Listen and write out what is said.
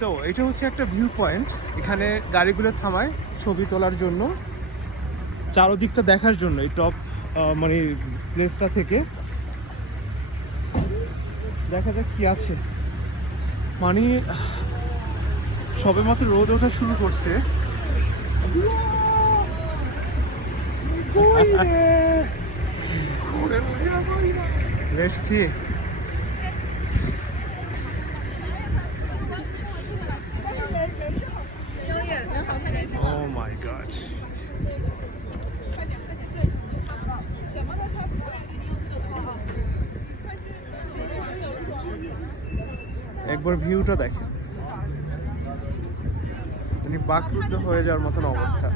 So এটা হচ্ছে একটা ভিউ পয়েন্ট, এখানে গাড়িগুলো থামায় ছবি তোলার জন্য, চারদিকটা দেখার জন্য এই টপ মানে প্লেসটা থেকে। দেখা যাক কি আছে, মানে সবেমাত্র রোদ ওঠা শুরু করছে। এসছি Oh my god. একবার ভিউটা দেখেন, মানে বাকরুদ্ধ হয়ে যাওয়ার মতন অবস্থা।